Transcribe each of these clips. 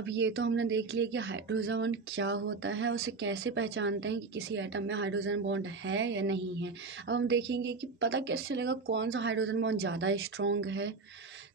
अब ये तो हमने देख लिया कि हाइड्रोजन बॉन्ड क्या होता है, उसे कैसे पहचानते हैं कि किसी एटम में हाइड्रोजन बॉन्ड है या नहीं है। अब हम देखेंगे कि पता कैसे चलेगा कौन सा हाइड्रोजन बॉन्ड ज़्यादा स्ट्रॉन्ग है।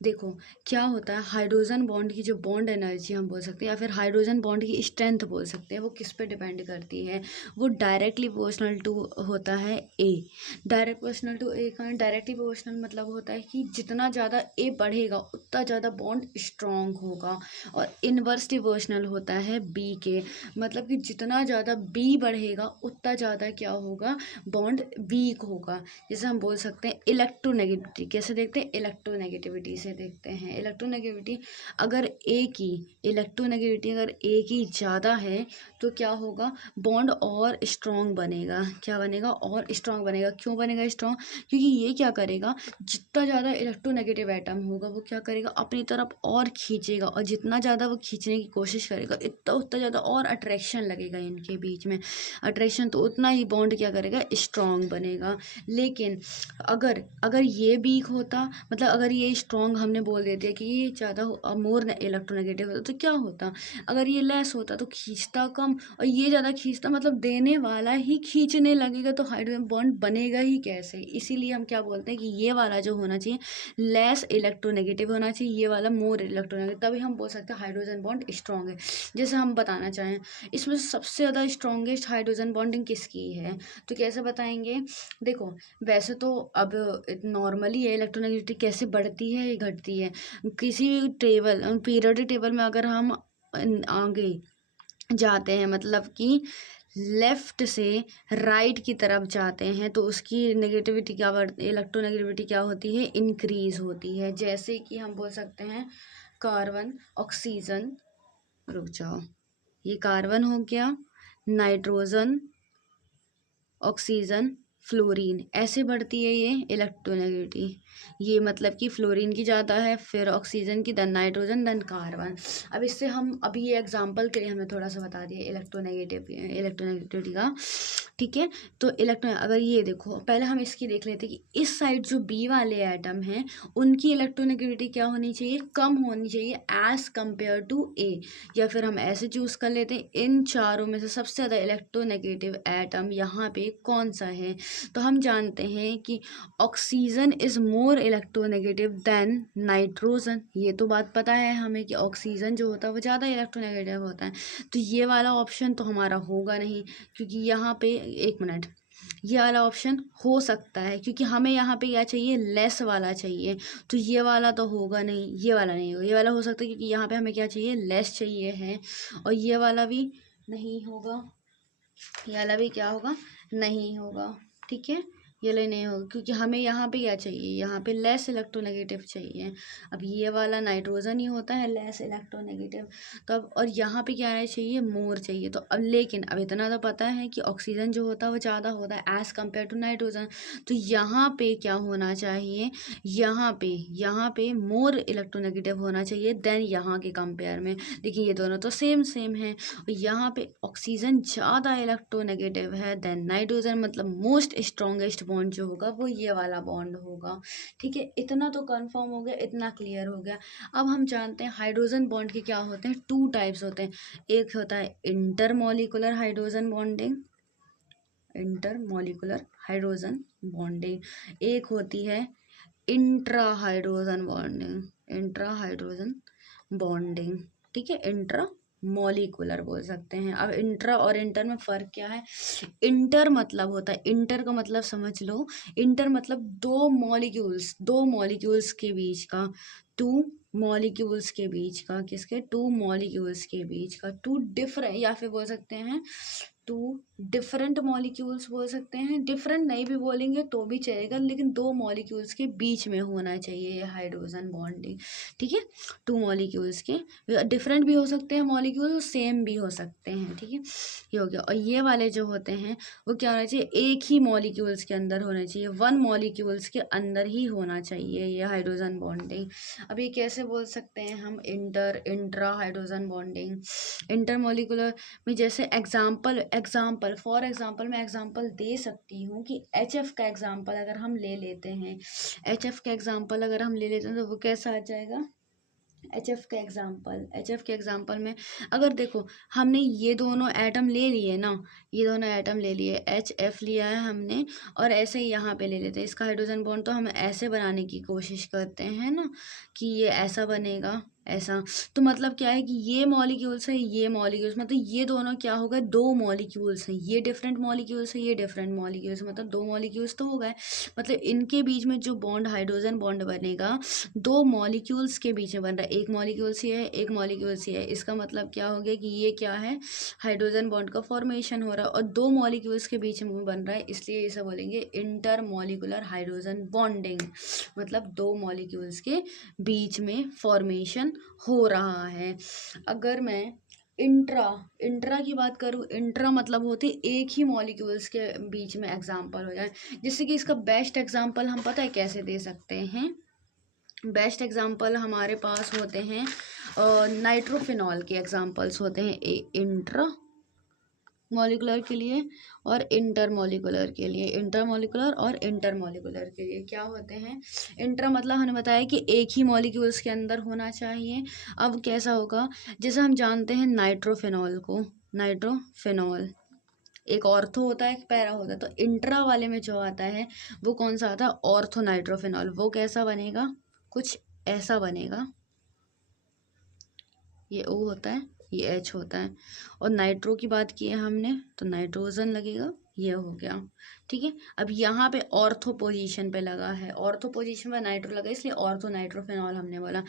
देखो क्या होता है, हाइड्रोजन बॉन्ड की जो बॉन्ड एनर्जी हम बोल सकते हैं या फिर हाइड्रोजन बॉन्ड की स्ट्रेंथ बोल सकते हैं, वो किस पे डिपेंड करती है। वो डायरेक्टली प्रोपोर्शनल टू होता है ए। डायरेक्ट प्रोपोर्शनल टू ए का डायरेक्टली प्रोपोर्शनल मतलब होता है कि जितना ज़्यादा ए बढ़ेगा उतना ज़्यादा बॉन्ड स्ट्रॉन्ग होगा। और इनवर्सली प्रोपोर्शनल होता है बी के, मतलब कि जितना ज़्यादा बी बढ़ेगा उतना ज़्यादा क्या होगा, बॉन्ड वीक होगा। जैसे हम बोल सकते हैं इलेक्ट्रोनेगेटिविटी कैसे देखते हैं, इलेक्ट्रोनेगेटिविटी से देखते हैं। इलेक्ट्रोनेगेटिविटी अगर ए की इलेक्ट्रोनेगेटिविटी अगर ए की ज़्यादा है तो क्या होगा, बॉन्ड और स्ट्रॉन्ग बनेगा। क्या बनेगा, और स्ट्रॉन्ग बनेगा। क्यों बनेगा स्ट्रॉन्ग, क्योंकि ये क्या करेगा, जितना ज़्यादा इलेक्ट्रोनेगेटिव एटम होगा वो क्या करेगा, अपनी तरफ और खींचेगा, और जितना ज़्यादा वो खींचने की कोशिश करेगा इतना उतना ज़्यादा और अट्रैक्शन लगेगा इनके बीच में। अट्रैक्शन तो उतना ही बॉन्ड क्या करेगा, स्ट्रॉन्ग बनेगा। लेकिन अगर अगर ये वीक होता, मतलब अगर ये स्ट्रॉन्ग हमने बोल देते कि ये ज़्यादा मोर इलेक्ट्रोनेगेटिव होता तो क्या होता, अगर ये लेस होता तो खींचता कम, और ये ज़्यादा खींचता मतलब देने वाला ही खींचने लगेगा, तो हाइड्रोजन बॉन्ड बनेगा ही कैसे। इसीलिए हम क्या बोलते हैं कि ये वाला जो होना चाहिए लेस इलेक्ट्रोनेगेटिव होना चाहिए, ये वाला मोर इलेक्ट्रोनेगेटिव, तभी हम बोल सकते हैं हाइड्रोजन बॉन्ड स्ट्रॉन्ग है। जैसे हम बताना चाहें इसमें सबसे ज़्यादा स्ट्रॉन्गेस्ट हाइड्रोजन बॉन्डिंग किसकी है, तो कैसे बताएंगे। देखो वैसे तो अब नॉर्मली है इलेक्ट्रोनेगेटिविटी कैसे बढ़ती है घटती है, किसी टेबल पीरियोडिक टेबल में अगर हम आगे जाते हैं, मतलब कि लेफ्ट से राइट की तरफ जाते हैं तो उसकी नेगेटिविटी क्या बढ़ती, इलेक्ट्रोनेगेटिविटी क्या होती है, इंक्रीज होती है। जैसे कि हम बोल सकते हैं कार्बन ऑक्सीजन, रुक जाओ, ये कार्बन हो गया, नाइट्रोजन, ऑक्सीजन, फ्लोरीन, ऐसे बढ़ती है ये इलेक्ट्रोनेगेटिविटी। ये मतलब कि फ्लोरीन की ज़्यादा है, फिर ऑक्सीजन की, देन नाइट्रोजन, देन कार्बन। अब इससे हम अभी ये एग्जांपल के लिए हमने थोड़ा सा बता दिया इलेक्ट्रोनेगेटिविटी का, ठीक है। तो इलेक्ट्रॉन अगर ये देखो, पहले हम इसकी देख लेते हैं कि इस साइड जो बी वाले एटम हैं उनकी इलेक्ट्रोनेगेटिविटी क्या होनी चाहिए, कम होनी चाहिए एज कंपेयर टू ए। या फिर हम ऐसे चूज कर लेते हैं इन चारों में से सबसे ज़्यादा इलेक्ट्रोनेगेटिव एटम यहाँ पे कौन सा है, तो हम जानते हैं कि oxygen is more electronegative than nitrogen. ये तो बात पता है हमें कि ऑक्सीजन जो होता है वो ज़्यादा इलेक्ट्रोनेगेटिव होता है। तो ये वाला ऑप्शन तो हमारा होगा नहीं, क्योंकि यहाँ पे एक मिनट, ये वाला ऑप्शन हो सकता है क्योंकि हमें यहाँ पे क्या चाहिए, लेस वाला चाहिए। तो ये वाला तो होगा नहीं, ये वाला नहीं होगा। ये वाला हो सकता है क्योंकि यहाँ पे हमें क्या चाहिए, लेस चाहिए है। और ये वाला भी नहीं होगा, ये वाला भी क्या होगा, नहीं होगा, ठीक है। ये वाला नहीं होगा क्योंकि हमें यहाँ पे क्या चाहिए, यहाँ पे लेस इलेक्ट्रोनेगेटिव चाहिए। अब ये वाला नाइट्रोजन ही होता है लेस इलेक्ट्रोनेगेटिव, तो अब और यहाँ पे क्या आना चाहिए, मोर चाहिए। तो अब लेकिन अब इतना तो पता है कि ऑक्सीजन जो होता है वो ज़्यादा होता है एज़ कम्पेयर टू नाइट्रोजन। तो यहाँ पे क्या होना चाहिए, यहाँ पे मोर इलेक्ट्रोनेगेटिव होना चाहिए देन यहाँ के कंपेयर में। देखिए ये दोनों तो सेम सेम है, यहाँ पे ऑक्सीजन ज़्यादा इलेक्ट्रोनेगेटिव है देन नाइट्रोजन, मतलब मोस्ट स्ट्रॉन्गेस्ट बॉन्ड जो होगा वो ये वाला बॉन्ड होगा, ठीक है। इतना तो कंफर्म हो गया, इतना क्लियर हो गया। अब हम जानते हैं हाइड्रोजन बॉन्ड के क्या होते हैं, टू टाइप्स होते हैं। एक होता है intermolecular hydrogen bonding, intermolecular hydrogen bonding. एक होती है intra hydrogen bonding, intra hydrogen bonding, ठीक है। इंट्रा मॉलिकुलर बोल सकते हैं। अब इंट्रा और इंटर में फ़र्क क्या है, इंटर मतलब होता है, इंटर का मतलब समझ लो, इंटर मतलब दो मॉलिक्यूल्स के बीच का, टू मॉलिक्यूल्स के बीच का, किसके, टू मॉलिक्यूल्स के बीच का, टू डिफरेंट, या फिर बोल सकते हैं टू डिफरेंट मॉलिक्यूल्स बोल सकते हैं। डिफरेंट नहीं भी बोलेंगे तो भी चलेगा, लेकिन दो मॉलिक्यूल्स के बीच में होना चाहिए ये हाइड्रोजन बॉन्डिंग, ठीक है। टू मॉलिक्यूल्स के, डिफरेंट भी हो सकते हैं मॉलिक्यूल, सेम भी हो सकते हैं, ठीक है। ये हो गया। और ये वाले जो होते हैं वो क्या होना चाहिए, एक ही मॉलिक्यूल्स के अंदर होना चाहिए, वन मॉलिक्यूल्स के अंदर ही होना चाहिए ये हाइड्रोजन बॉन्डिंग। अब ये कैसे बोल सकते हैं हम, intra hydrogen bonding, inter molecular में। जैसे फॉर एग्जाम्पल मैं एग्जाम्पल दे सकती हूँ कि HF का एग्जाम्पल अगर हम ले लेते हैं, HF का एग्जाम्पल अगर हम ले लेते हैं तो वो कैसा आ जाएगा, एच एफ के एग्जाम्पल में अगर देखो हमने ये दोनों एटम ले लिए ना, ये दोनों एटम ले लिए, एच एफ लिया है हमने, और ऐसे ही यहाँ पे ले लेते हैं इसका हाइड्रोजन बॉन्ड, तो हम ऐसे बनाने की कोशिश करते हैं ना कि ये ऐसा बनेगा, ऐसा। तो मतलब क्या है कि ये मॉलिक्यूल्स है, ये मॉलिक्यूल्स, मतलब ये दोनों क्या हो गए, दो मॉलिक्यूल्स हैं, ये डिफरेंट मॉलिक्यूल्स है, ये डिफरेंट मॉलिक्यूल्स, मतलब दो मॉलिक्यूल्स तो हो गए। मतलब इनके बीच में जो बॉन्ड हाइड्रोजन बॉन्ड बनेगा दो मॉलिक्यूल्स के बीच में बन रहा है, एक मॉलिक्यूल से है, एक मॉलिक्यूल से है। इसका मतलब क्या हो गया कि ये क्या है, हाइड्रोजन बॉन्ड का फॉर्मेशन हो रहा है और दो मॉलिक्यूल्स के बीच में बन रहा है, इसलिए इसे बोलेंगे इंटर मॉलिक्यूलर हाइड्रोजन बॉन्डिंग। मतलब दो मॉलिक्यूल्स के बीच में फॉर्मेशन हो रहा है। अगर मैं इंट्रा इंट्रा की बात करूँ, इंट्रा मतलब होते एक ही मॉलिक्यूल्स के बीच में एग्जाम्पल हो जाए, जिससे कि इसका बेस्ट एग्जाम्पल हम पता है कैसे दे सकते हैं। बेस्ट एग्जाम्पल हमारे पास होते हैं नाइट्रोफिनॉल के एग्जाम्पल्स होते हैं, इंट्रा मॉलिकुलर के लिए और इंटर मॉलिकुलर के लिए, इंटर मॉलिकुलर और इंटर मॉलिकुलर के लिए क्या होते हैं। इंटर मतलब हमने बताया कि एक ही मॉलिक्यूल्स के अंदर होना चाहिए। अब कैसा होगा, जैसे हम जानते हैं नाइट्रोफिनॉल को, नाइट्रोफिनॉल एक ऑर्थो होता है, एक पैरा होता है, तो इंट्रा वाले में जो आता है वो कौन सा आता है, ऑर्थो नाइट्रोफिनॉल। वो कैसा बनेगा, कुछ ऐसा बनेगा, ये O होता है, ये H होता है, और नाइट्रो की बात की है हमने तो नाइट्रोजन लगेगा, ये हो गया। ठीक है, अब यहाँ पे ऑर्थो पोजीशन पे लगा है, ऑर्थो पोजीशन पे नाइट्रो लगा इसलिए ऑर्थो नाइट्रोफिनॉल हमने बोला।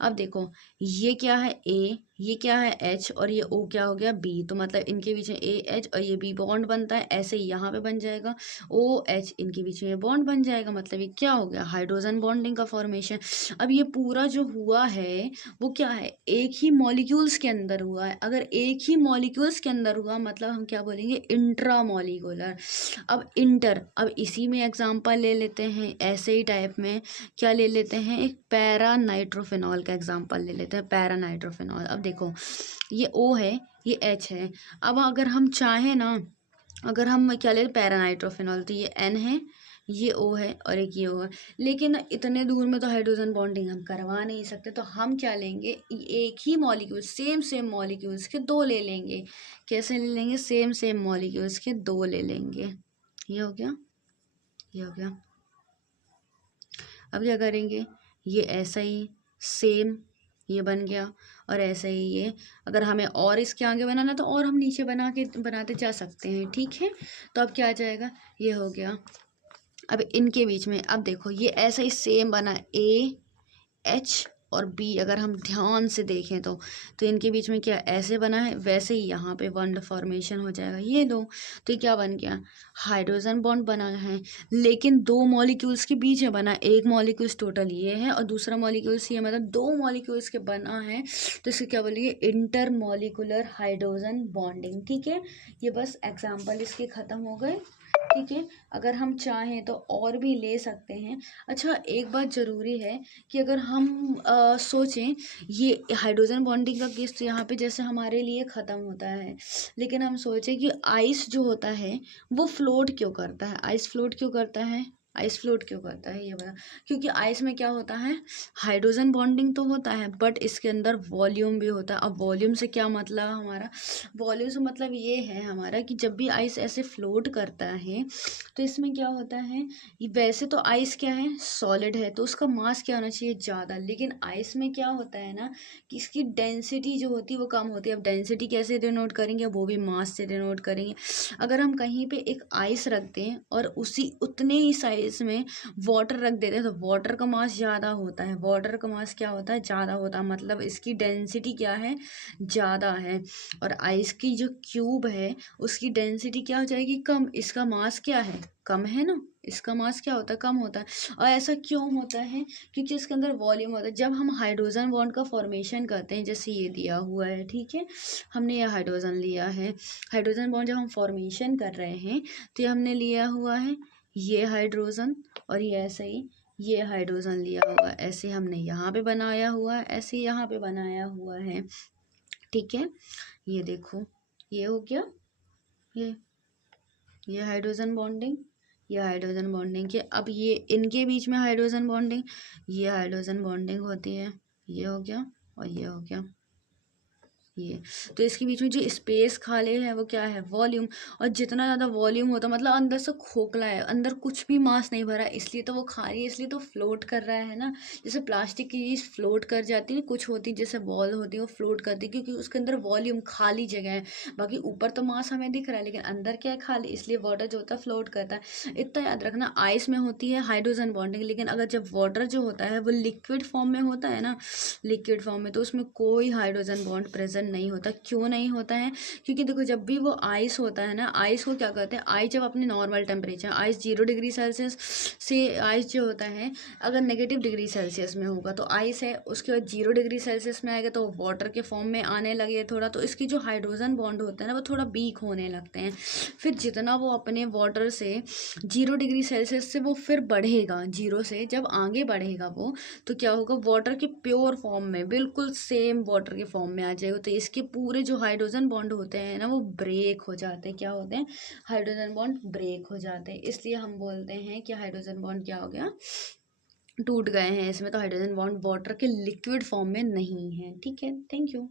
अब देखो ये क्या है A, ये क्या है H, और ये O क्या हो गया B, तो मतलब इनके बीच में AH और ये B बॉन्ड बनता है, ऐसे ही यहाँ पे बन जाएगा OH, इनके बीच में बॉन्ड बन जाएगा, मतलब ये क्या हो गया, हाइड्रोजन बॉन्डिंग का फॉर्मेशन। अब ये पूरा जो हुआ है वो क्या है, एक ही मॉलिक्यूल्स के अंदर हुआ है। अगर एक ही मॉलिक्यूल्स के अंदर हुआ मतलब हम क्या बोलेंगे, इंट्रा मॉलिक्यूलर। अब इंटर, अब इसी में एग्जांपल ले लेते हैं, ऐसे ही टाइप में क्या ले लेते हैं, एक पैरा नाइट्रोफिनॉल का एग्जांपल ले लेते हैं, पैरा नाइट्रोफिनॉल। अब देखो ये O है, ये H है। अब अगर हम चाहें ना, अगर हम क्या ले पैरा नाइट्रोफिनॉल, तो ये N है, ये O है और एक ये O है, लेकिन इतने दूर में तो हाइड्रोजन बॉन्डिंग हम करवा नहीं सकते, तो हम क्या लेंगे, एक ही मॉलिक्यूल सेम सेम मॉलिक्यूल्स के दो ले लेंगे। कैसे ले लेंगे, सेम सेम मॉलिक्यूल्स के दो ले लेंगे, ये हो गया, ये हो गया। अब क्या करेंगे, ये ऐसा ही सेम ये बन गया, और ऐसा ही ये, अगर हमें और इसके आगे बनाना तो और हम नीचे बनाते जा सकते हैं। ठीक है, तो अब क्या आ जाएगा, ये हो गया। अब इनके बीच में अब देखो ये ऐसा ही सेम बना, AH और B, अगर हम ध्यान से देखें तो इनके बीच में क्या ऐसे बना है, वैसे ही यहाँ पे बॉन्ड फॉर्मेशन हो जाएगा, ये दो, तो ये क्या बन गया, हाइड्रोजन बॉन्ड बना है, लेकिन दो मॉलिक्यूल्स के बीच में बना, एक मॉलिक्यूल्स टोटल ये है और दूसरा मॉलिक्यूल्स ये, मतलब दो मॉलिक्यूल्स के बना है, तो इसके क्या बोलेंगे, इंटर मॉलिकुलर हाइड्रोजन बॉन्डिंग। ठीक है, ये बस एग्जाम्पल इसके ख़त्म हो गए। ठीक है, अगर हम चाहें तो और भी ले सकते हैं। अच्छा एक बात ज़रूरी है कि अगर हम सोचें, ये हाइड्रोजन बॉन्डिंग का केस तो यहाँ पे जैसे हमारे लिए ख़त्म होता है, लेकिन हम सोचें कि आइस जो होता है वो फ्लोट क्यों करता है, आइस फ्लोट क्यों करता है, आइस फ्लोट क्यों करता है ये बता। क्योंकि आइस में क्या होता है, हाइड्रोजन बॉन्डिंग तो होता है बट इसके अंदर वॉल्यूम भी होता है। अब वॉल्यूम से क्या मतलब हमारा, वॉल्यूम से मतलब ये है हमारा कि जब भी आइस ऐसे फ्लोट करता है तो इसमें क्या होता है, वैसे तो आइस क्या है, सॉलिड है, तो उसका मास क्या होना चाहिए, ज़्यादा, लेकिन आइस में क्या होता है ना कि इसकी डेंसिटी जो होती है वो कम होती है। अब डेंसिटी कैसे डिनोट करेंगे, वो भी मास से डिनोट करेंगे। अगर हम कहीं पे एक आइस रख दें और उसी उतने ही साइज में वाटर रख देते हैं तो वाटर का मास ज़्यादा होता है, वाटर का मास क्या होता है, ज़्यादा होता है, मतलब इसकी डेंसिटी क्या है, ज़्यादा है। और आइस की जो क्यूब है उसकी डेंसिटी क्या हो जाएगी, कम, इसका मास क्या है, कम है ना, इसका मास क्या होता है, कम होता है। और ऐसा क्यों होता है, क्योंकि इसके अंदर वॉल्यूम होता है। जब हम हाइड्रोजन बॉन्ड का फॉर्मेशन करते हैं, जैसे ये दिया हुआ है, ठीक है, हमने ये हाइड्रोजन लिया है, हाइड्रोजन बॉन्ड जब हम फॉर्मेशन कर रहे हैं तो ये हमने लिया हुआ है ये हाइड्रोजन, और ये ऐसे ही ये हाइड्रोजन लिया हुआ है, ऐसे हमने यहाँ पे बनाया हुआ है, ऐसे यहाँ पे बनाया हुआ है। ठीक है, ये देखो ये हो गया, ये ये हाइड्रोजन बॉन्डिंग, ये हाइड्रोजन बॉन्डिंग के, अब ये इनके बीच में हाइड्रोजन बॉन्डिंग, ये हाइड्रोजन बॉन्डिंग होती है, ये हो गया। और ये हो गया ये। तो इसके बीच में जो स्पेस खाली है वो क्या है, वॉल्यूम। और जितना ज़्यादा वॉल्यूम होता है मतलब अंदर से खोखला है, अंदर कुछ भी मास नहीं भरा, इसलिए तो वो खाली है, इसलिए तो फ्लोट कर रहा है ना। जैसे प्लास्टिक की चीज़ फ्लोट कर जाती है, कुछ होती है जैसे बॉल होती है वो फ्लोट करती है, क्योंकि उसके अंदर वॉल्यूम खाली जगह है। बाकी ऊपर तो मास हमें दिख रहा है लेकिन अंदर क्या है, खाली, इसलिए वाटर जो होता है फ्लोट करता है। इतना याद रखना, आइस में होती है हाइड्रोजन बॉन्डिंग, लेकिन अगर जब वाटर जो होता है वो लिक्विड फॉर्म में होता है ना, लिक्विड फॉर्म में, तो उसमें कोई हाइड्रोजन बॉन्ड प्रेजेंट नहीं होता। क्यों नहीं होता है, क्योंकि देखो जब भी वो आइस होता है ना, आइस को क्या कहते हैं, आइस जब अपने normal temperature, ice 0 degree Celsius से, आइस जो होता है अगर -डिग्री सेल्सियस में होगा तो आइस है, उसके बाद 0 डिग्री सेल्सियस में आएगा तो वाटर के फॉर्म में आने लगे थोड़ा, तो इसकी जो हाइड्रोजन बॉन्ड होते हैं ना वो थोड़ा वीक होने लगते हैं। फिर जितना वो अपने वाटर से 0 डिग्री सेल्सियस से वो फिर बढ़ेगा, जीरो से जब आगे बढ़ेगा वो, तो क्या होगा, वाटर के प्योर फॉर्म में, बिल्कुल सेम वाटर के फॉर्म में आ जाएगा। तो इसके पूरे जो हाइड्रोजन बॉन्ड होते हैं ना वो ब्रेक हो जाते हैं, क्या होते हैं, हाइड्रोजन बॉन्ड ब्रेक हो जाते हैं। इसलिए हम बोलते हैं कि हाइड्रोजन बॉन्ड क्या हो गया, टूट गए हैं। इसमें तो हाइड्रोजन बॉन्ड वाटर के लिक्विड फॉर्म में नहीं है। ठीक है, थैंक यू।